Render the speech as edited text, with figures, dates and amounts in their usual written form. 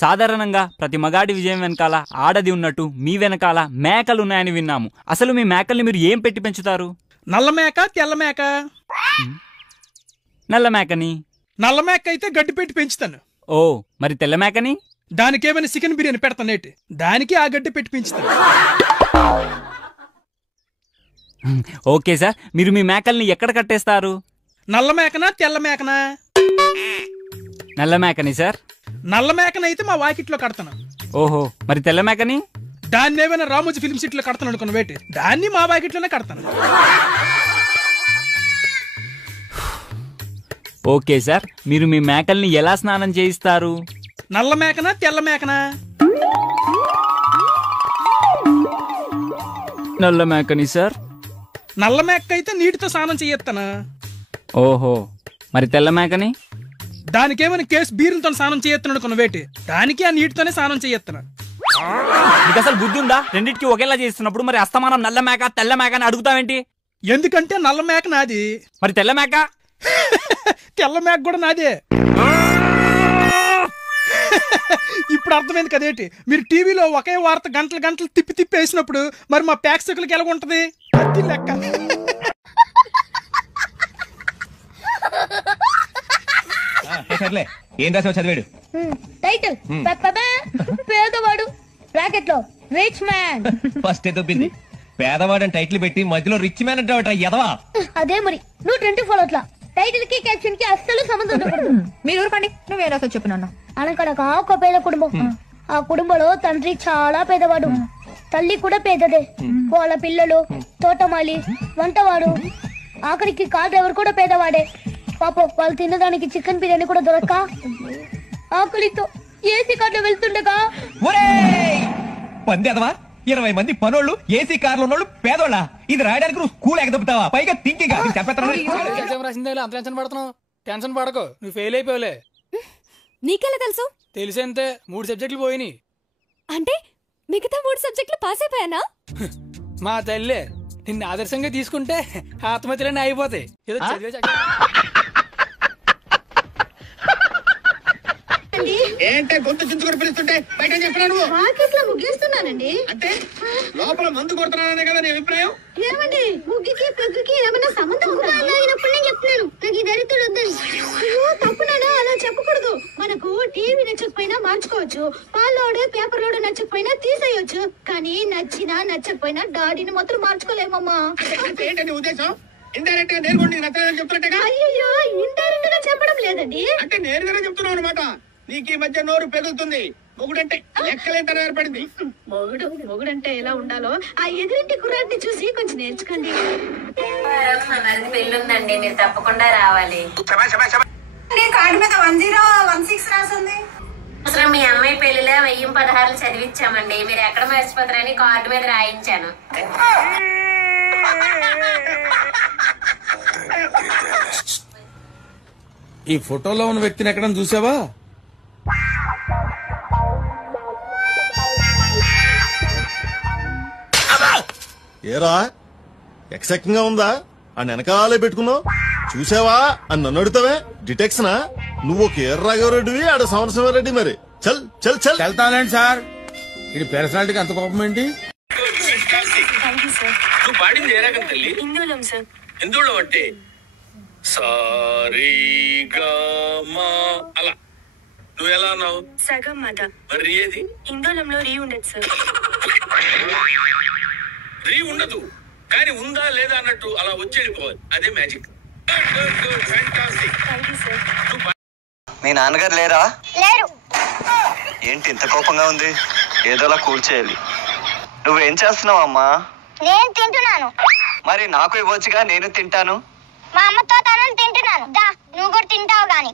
సాధారణంగా ప్రతి మగాడి విజయం వెనకాల ఆడది ఉన్నట్టు మీ వెనకాల మేకలున్నాయని విన్నాము. అసలు మీ మేకల్ని మీరు ఏం పెట్టి పెంచుతారు? నల్ల మేక, తెల్ల మేక? నల్ల మేకని. నల్ల మేక అయితే గడ్డి పెట్టి పెంచుతాను. ఓ, మరి తెల్ల మేకని? దానికేమైనా చికెన్ బిర్యానీ పెడతానేటి, దానికి ఆ గడ్డి పెట్టి పెంచుతాను. ఓకే సార్, మీరు మీ మేకల్ని ఎక్కడ కట్టేస్తారు? నల్ల మేకనా తెల్ల మేకనా? నల్ల మేకని సార్. నల్ల మేకనైతే మా వాకిట్లో కడతాను. ఓహో, మరి తెల్ల మేకని? దాన్ని ఏమైనా రామోజీ ఫిల్మ్ సిటీలో కడతాను అనుకున్న వేటి, దాన్ని మా వాకిట్లోనే కడతాను. ఓకే సార్, మీరు మీ మేకల్ని ఎలా స్నానం చేయిస్తారు? నల్ల మేకనా తెల్ల మేకనా? నల్ల మేకని సార్. నల్ల మేక అయితే నీటితో స్నానం చేయొత్తానా? ఓహో, మరి తెల్ల మేకని? దానికేమైనా కేసు బీర్లతో స్నానం చేయొత్తాను అనుకున్న వేటి, దానికి ఆ నీటితోనే స్నానం చేయొత్తాను. నీకు అసలు బుద్ధి ఉందా? రెండింటికి ఒకేలా చేస్తున్నప్పుడు మరి అస్తమానం నల్ల మేక తెల్ల మేక అని అడుగుతావేంటి? ఎందుకంటే నల్ల మేక నాది. మరి తెల్ల మేక? తెల్ల మేక కూడా నాదే. ఇప్పుడు అర్థమైంది కదేటి, మీరు టీవీలో ఒకే వార్త గంటలు గంటలు తిప్పి తిప్పి వేసినప్పుడు మరి మా ప్రేక్షకులకి ఎలా ఉంటది? అది లెక్క. ఏం రాసావు చదివాడు? టైటిల్ పేదవాడు, బ్రాకెట్ లో రిచ్ మ్యాన్. ఫస్ట్ దొబ్బింది. పేదవాడని టైటిల్ పెట్టి మధ్యలో రిచ్ మ్యాన్ అంటే ఎదవా? అదే మరి, నువ్వు 24 అట్లా టైటిల్ కి క్యాప్షన్ కి అస్సలు సంబంధం ఉండకూడదు. మీరు ఊరుకోండి, నువ్వే రాసో చెప్పు నాన్న. అనకనక ఒక పేద కుటుంబం. ఆ కుటుంబంలో తండ్రి చాలా పేదవాడు, తల్లి కూడా పేదదే. వాళ్ళ పిల్లలు తోటమాలి, వంటవాడు, ఆఖరికి కార్ డ్రైవర్ కూడా పేదవాడే. పాపం వాళ్ళు తినడానికి చికెన్ బిర్యానీ కూడా దొరక్క ఆకలితో ఏసీ కార్లో వెళ్తుండగా పందేదవా 20 మంది పనోళ్ళు ఏసీ కార్లు ఉన్నోళ్ళు పేదోళ్ళ. ఇది రాయడానికి నువ్వు స్కూల్ ఎగదొప్పుతావా? పైగా థింకింగ్ టెన్షన్ పడుతున్నావు. టెన్షన్ పడకు, నువ్వు ఫెయిల్ అయిపోలే. నీకెలా తెలుసు? తెలిసేంతే, 3 సబ్జెక్టులు పోయినాయి. అంటే మిగతా 3 సబ్జెక్టులు పాస్ అయిపోయానా? మా తల్లి నిన్ను ఆదర్శంగా తీసుకుంటే ఆత్మహత్యలన్నీ అయిపోతాయి. ఏదో ఏంటే గొంతు చించుకొని పిలుస్తుంటే బయట చెప్తున్నాను. మార్కెట్ లో ముగ్గేస్తున్నానండి. అంటే లోపల మందు కొడుతున్నాననే కదా నీ అభిప్రాయం? ఏమండి, ముగ్గుకి పెగ్గుకి ఏమైనా సంబంధం ఉందా? అయినప్పుడు నేను చెప్తున్నాను, నాకు ఈ దరిద్రుడు వద్దని. అయ్యో తప్పునాడా, అలా చెప్పకూడదు. మనకు టీవీ నచ్చకపోయినా మార్చుకోవచ్చు, పాలోడే పేపర్ లోడ్ నచ్చకపోయినా తీసేయొచ్చు, కానీ నచ్చినా నచ్చకపోయినా డాడీని మాత్రం మార్చుకోలేమమ్మా. అంటే ఏంటని ఉద్దేశం? ఇండైరెక్ట్ గా నేను కూడా నీకు నచ్చలేదని చెప్తున్నట్టుగా. అయ్యో, ఇండైరెక్ట్ గా చెప్పడం లేదండి, అంటే నేరుగానే చెప్తున్నావు అనమాట. నీకు ఈ మధ్య నోరు పెరుగుతుంది. మొగుడంటే లెక్కలేంత ఏర్పడింది. మొగుడంటే ఎలా ఉండాలో ఆ ఎదురింటి కుర్రాడిని చూసి కొంచెం నేర్చుకోండి. పెళ్ళి ఉందండి, మీరు తప్పకుండా రావాలి. కార్డు మీద 1016 రాసింది. అసలు మీ అమ్మాయి పెళ్లిలో 1016 చదివించామండి, మీరు ఎక్కడ మర్చిపోతారని కార్డు మీద రాయించాను. ఈ ఫోటోలో ఉన్న వ్యక్తిని ఎక్కడ చూసావా? ఏరా ఎక్సెక్టింగ్ గా ఉందా? ఆ వెనకాలే పెట్టుకున్నావు, చూసావా అని నన్ను అడుగుతావే? డిటెక్షనా? నువ్వు ఒక ఎర్రాఘవరెడ్డివి, ఆడ సంవత్సరం మరి. చల్ చల్ చల్. వెళ్తానండి సార్. ఇది పర్సనాలిటీకి అంత కోపం ఏంటి? నువ్వు పాడింది ఏ రకం తల్లి? హిందువులో అంటే సారీగామా అలా. నువ్వు ఎలా అన్నావు? సగం మద. మరి ఏది? హిందోళంలో రీ ఉండదు సార్. రీ ఉండదు, కానీ ఉందా లేదా అన్నట్టు అలా వచ్చేడిపోవాలి. అదే మ్యాజిక్. మీ నాన్నగారు లేరా? లేరు. ఏంటి ఇంత కోపంగా ఉంది? ఏదోలా కూర్చేయాలి. నువ్వేం చేస్తున్నావు అమ్మా? నేను తింటున్నాను. మరి నాకు ఇవ్వచ్చుగా, నేను తింటాను. మా అమ్మతో తనని తింటున్నాను. దా, నువ్వు కూడా తింటావు గాని.